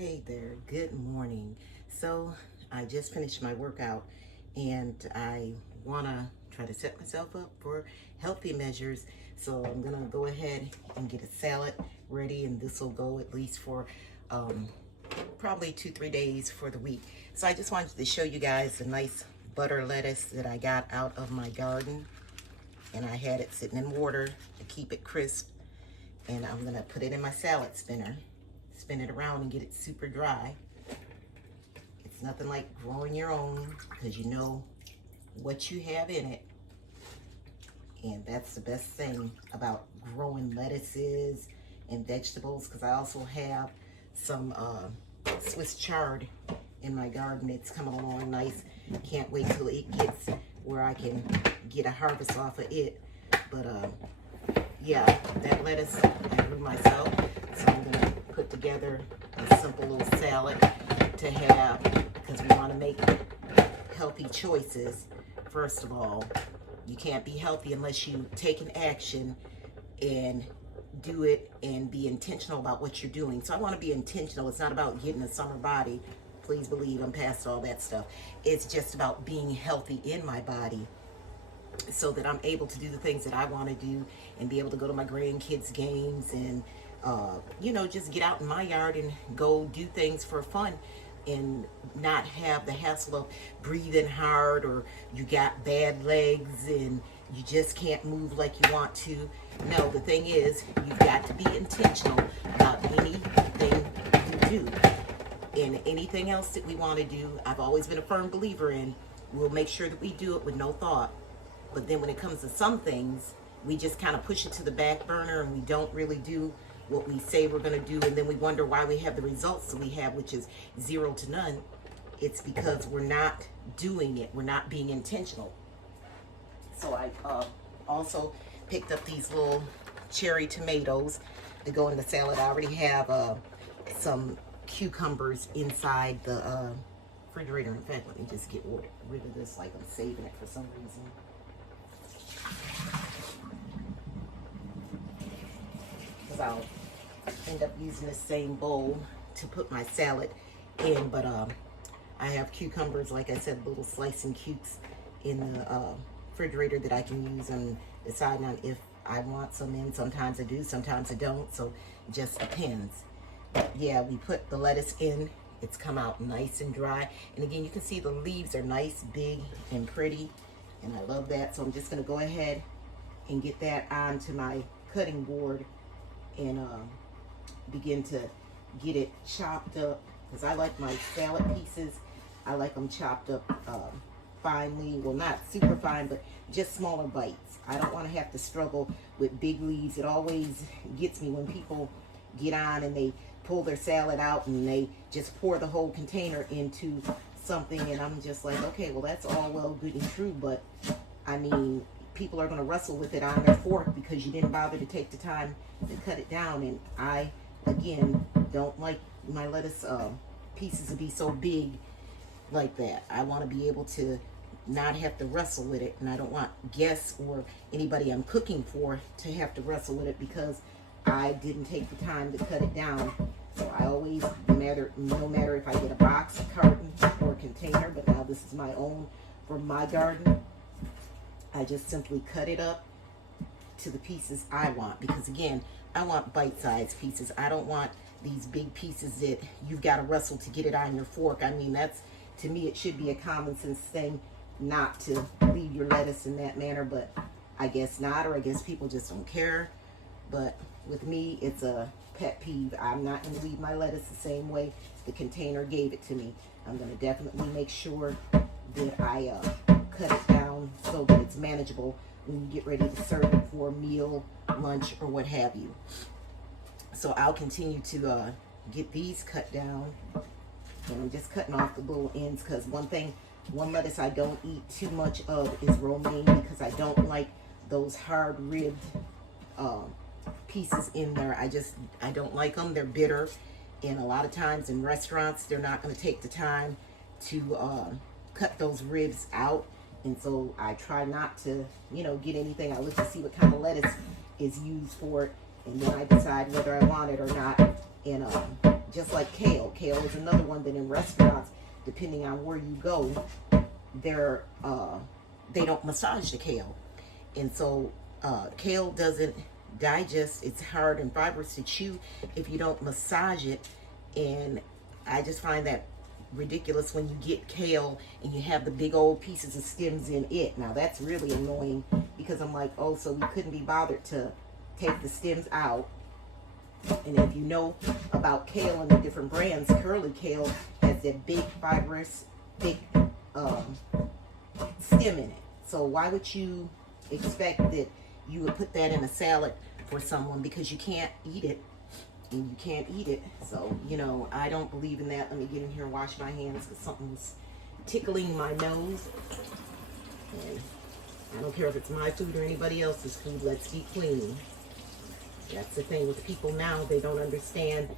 Hey there, good morning. So I just finished my workout and I want to try to set myself up for healthy measures. So I'm going to go ahead and get a salad ready, and this will go at least for um, probably 2-3 days for the week. So I just wanted to show you guys the nice butter lettuce that I got out of my garden, and I had it sitting in water to keep it crisp, and I'm going to put it in my salad spinner. Spin it around and get it super dry. It's nothing like growing your own because you know what you have in it. And that's the best thing about growing lettuces and vegetables, because I also have some Swiss chard in my garden. It's coming along nice. Can't wait till it gets where I can get a harvest off of it. But yeah, that lettuce I grew myself, so I'm gonna put together a simple little salad to have, because we want to make healthy choices. First of all, you can't be healthy unless you take an action and do it and be intentional about what you're doing. So I want to be intentional. It's not about getting a summer body. Please believe I'm past all that stuff. It's just about being healthy in my body, so that I'm able to do the things that I want to do and be able to go to my grandkids' games and, just get out in my yard and go do things for fun and not have the hassle of breathing hard, or you got bad legs and you just can't move like you want to. No, the thing is, you've got to be intentional about anything you do. And anything else that we want to do, I've always been a firm believer in, we'll make sure that we do it with no thought. But then when it comes to some things, we just kind of push it to the back burner and we don't really do what we say we're going to do. And then we wonder why we have the results that we have, which is 0 to none. It's because we're not doing it. We're not being intentional. So I also picked up these little cherry tomatoes to go in the salad. I already have some cucumbers inside the refrigerator. In fact, let me just get rid of this like I'm saving it for some reason. Because I'll end up using the same bowl to put my salad in, but I have cucumbers, like I said, little slicing cukes in the refrigerator that I can use, and deciding on if I want some in. Sometimes I do, sometimes I don't, so it just depends. But yeah, we put the lettuce in. It's come out nice and dry, and again, you can see the leaves are nice, big, and pretty, and I love that. So I'm just going to go ahead and get that onto my cutting board and begin to get it chopped up, because I like my salad pieces, I like them chopped up finely. Well, not super fine, but just smaller bites. I don't want to have to struggle with big leaves. It always gets me when people get on and they pull their salad out and they just pour the whole container into something, and I'm just like, okay, well, that's all well, good and true, but I mean, people are going to wrestle with it on their fork because you didn't bother to take the time to cut it down. And I, again, don't like my lettuce pieces to be so big like that. I want to be able to not have to wrestle with it, and I don't want guests or anybody I'm cooking for to have to wrestle with it because I didn't take the time to cut it down. So I always, no matter if I get a box, a carton, or a container, but now this is my own from my garden, I just simply cut it up to the pieces I want, because again, I want bite-sized pieces. I don't want these big pieces that you've got to wrestle to get it on your fork. I mean, that's, to me, it should be a common sense thing not to leave your lettuce in that manner, but I guess not, or I guess people just don't care. But with me, it's a pet peeve. I'm not going to leave my lettuce the same way the container gave it to me. I'm going to definitely make sure that I cut it down so that it's manageable when you get ready to serve it for a meal, lunch, or what have you. So I'll continue to get these cut down, and I'm just cutting off the little ends, because one lettuce I don't eat too much of is romaine, because I don't like those hard ribbed pieces in there. I don't like them. They're bitter, and a lot of times in restaurants they're not going to take the time to cut those ribs out, and so I try not to get anything. I look to see what kind of lettuce is used for it, and then I decide whether I want it or not. And just just like kale. Kale is another one that in restaurants, depending on where you go, they're they don't massage the kale, and so kale doesn't digest. It's hard and fibrous to chew if you don't massage it, and I just find that ridiculous when you get kale and you have the big old pieces of stems in it. Now that's really annoying, because I'm like, oh, so we couldn't be bothered to take the stems out. And if you know about kale and the different brands, curly kale has that big fibrous, thick stem in it. So why would you expect that you would put that in a salad for someone, because you can't eat it, and you can't eat it. So, you know, I don't believe in that. Let me get in here and wash my hands, because something's tickling my nose. And I don't care if it's my food or anybody else's food. Let's be clean. That's the thing with people now. They don't understand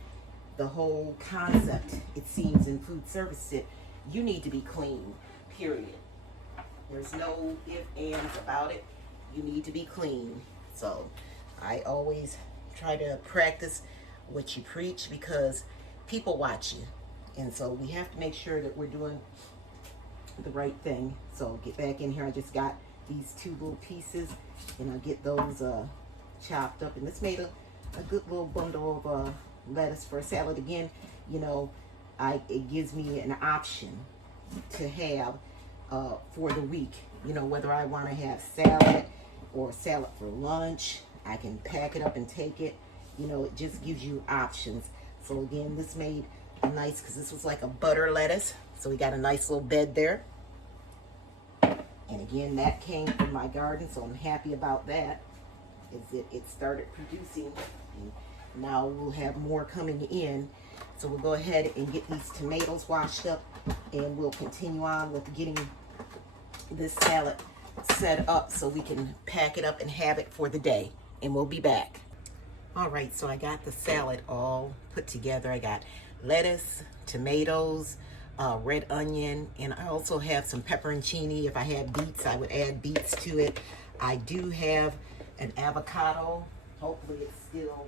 the whole concept, it seems, in food service, that you need to be clean, period. There's no ifs, ands about it. You need to be clean. So I always try to practice what you preach, because people watch you, and so we have to make sure that we're doing the right thing. So get back in here. I just got these 2 little pieces, and I'll get those chopped up, and this made a good little bundle of lettuce for a salad. Again, you know, it gives me an option to have for the week, you know, whether I want to have salad or salad for lunch. I can pack it up and take it. You know, it just gives you options. So again, this made a nice, because this was like a butter lettuce. So we got a nice little bed there. And again, that came from my garden, so I'm happy about that. Is that it started producing, and now we'll have more coming in. So we'll go ahead and get these tomatoes washed up, and we'll continue on with getting this salad set up so we can pack it up and have it for the day. And we'll be back. All right, so I got the salad all put together. I got lettuce, tomatoes, red onion, and I also have some pepperoncini. If I had beets, I would add beets to it. I do have an avocado. Hopefully it's still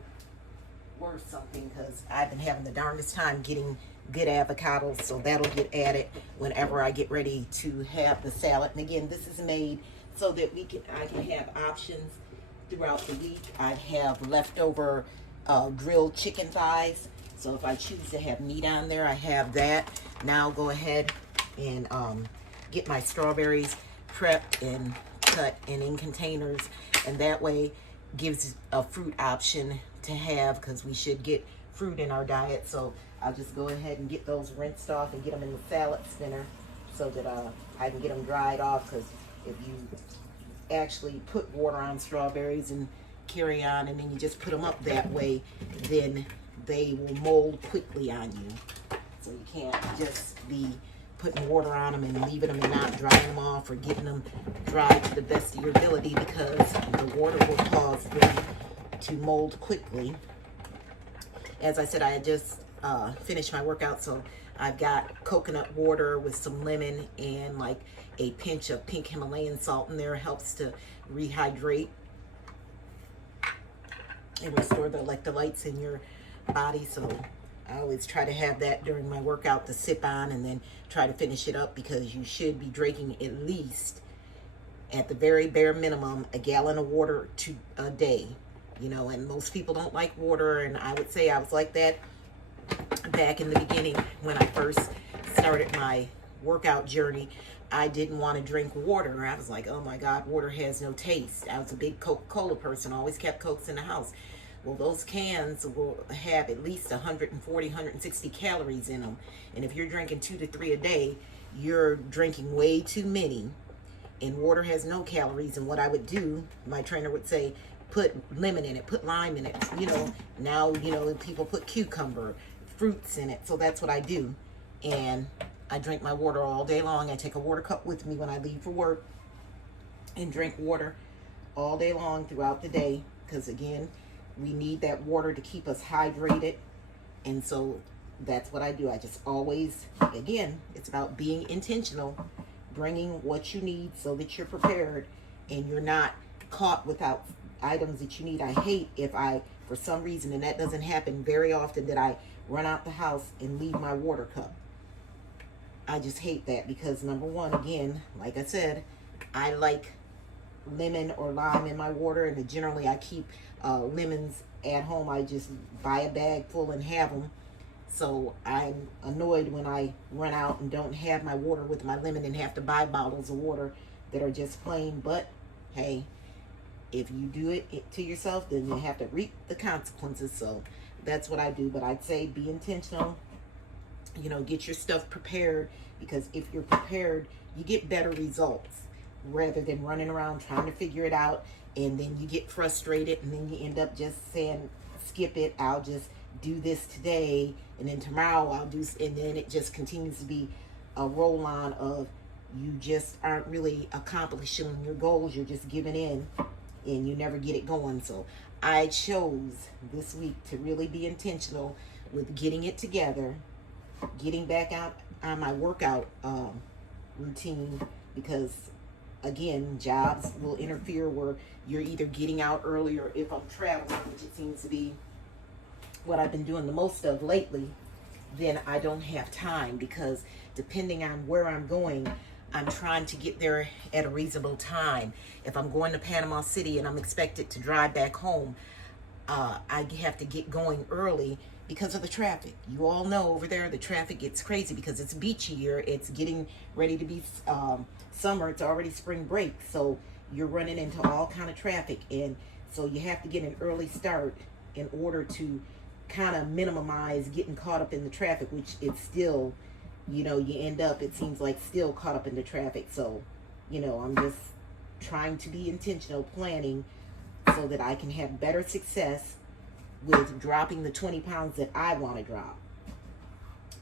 worth something, because I've been having the darndest time getting good avocados, so that'll get added whenever I get ready to have the salad. And again, this is made so that I can have options throughout the week. I have leftover grilled chicken thighs, so if I choose to have meat on there, I have that. Now go ahead and get my strawberries prepped and cut and in containers, and that way gives a fruit option to have, because we should get fruit in our diet. So I'll just go ahead and get those rinsed off and get them in the salad spinner, so that I can get them dried off, because if you actually put water on strawberries and carry on, and then you just put them up that way, then they will mold quickly on you. So you can't just be putting water on them and leaving them and not drying them off, or getting them dry to the best of your ability, because the water will cause them to mold quickly. As I said, I had just finished my workout, so I've got coconut water with some lemon and like a pinch of pink Himalayan salt in there. Helps to rehydrate and restore the electrolytes in your body. So I always try to have that during my workout to sip on, and then try to finish it up, because you should be drinking at least, at the very bare minimum, a gallon of water a day. You know, and most people don't like water, and I would say I was like that back in the beginning when I first started my workout journey. I didn't want to drink water. I was like, oh my God, water has no taste. I was a big Coca-Cola person, always kept Cokes in the house. Well, those cans will have at least 140, 160 calories in them. And if you're drinking 2 to 3 a day, you're drinking way too many. And water has no calories. And what I would do, my trainer would say, put lemon in it, put lime in it. You know, now, you know, people put cucumber, fruits in it. So that's what I do. And I drink my water all day long. I take a water cup with me when I leave for work and drink water all day long throughout the day. Because again, we need that water to keep us hydrated. And so that's what I do. I just always, again, it's about being intentional, bringing what you need so that you're prepared and you're not caught without items that you need. I hate if I, for some reason, and that doesn't happen very often, that I run out the house and leave my water cup. I just hate that because number one, again, like I said, I like lemon or lime in my water, and generally I keep lemons at home. I just buy a bag full and have them. So I'm annoyed when I run out and don't have my water with my lemon and have to buy bottles of water that are just plain. But hey, if you do it to yourself, then you have to reap the consequences. So that's what I do. But I'd say be intentional. You know, get your stuff prepared, because if you're prepared, you get better results rather than running around trying to figure it out, and then you get frustrated, and then you end up just saying, skip it, I'll just do this today, and then tomorrow I'll do, and then it just continues to be a roll on of you just aren't really accomplishing your goals. You're just giving in and you never get it going. So I chose this week to really be intentional with getting it together, getting back out on my workout routine, because again, jobs will interfere where you're either getting out early, or if I'm traveling, which it seems to be what I've been doing the most of lately, then I don't have time, because depending on where I'm going, I'm trying to get there at a reasonable time. If I'm going to Panama City and I'm expected to drive back home, I have to get going early because of the traffic. You all know over there the traffic gets crazy because it's beach year. It's getting ready to be summer. It's already spring break, so you're running into all kind of traffic, and so you have to get an early start in order to kind of minimize getting caught up in the traffic, which it's still, you know, you end up, it seems like, still caught up in the traffic. So, you know, I'm just trying to be intentional, planning so that I can have better success with dropping the 20 pounds that I want to drop.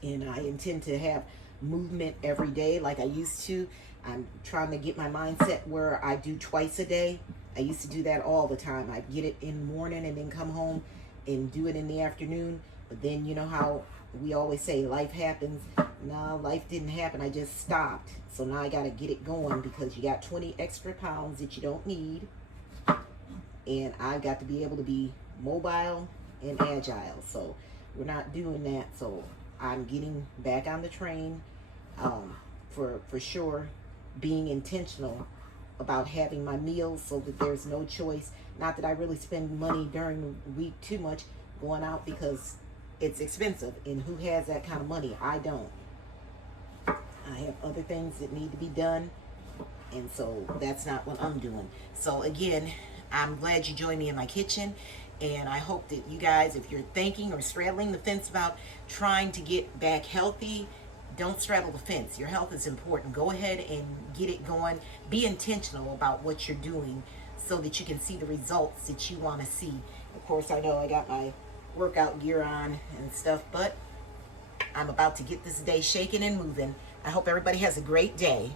And I intend to have movement every day like I used to. I'm trying to get my mindset where I do twice a day. I used to do that all the time. I'd get it in the morning and then come home and do it in the afternoon. But then, you know how we always say life happens. No, life didn't happen. I just stopped. So now I got to get it going, because you got 20 extra pounds that you don't need. And I got to be able to be mobile and agile. So we're not doing that. So I'm getting back on the train, for sure, being intentional about having my meals so that there's no choice. Not that I really spend money during the week too much going out, because it's expensive, and who has that kind of money? I don't. I have other things that need to be done, and so that's not what I'm doing. So again, I'm glad you joined me in my kitchen, and I hope that you guys, if you're thinking or straddling the fence about trying to get back healthy, don't straddle the fence. Your health is important. Go ahead and get it going. Be intentional about what you're doing so that you can see the results that you want to see. Of course, I know I got my workout gear on and stuff, but I'm about to get this day shaking and moving. I hope everybody has a great day.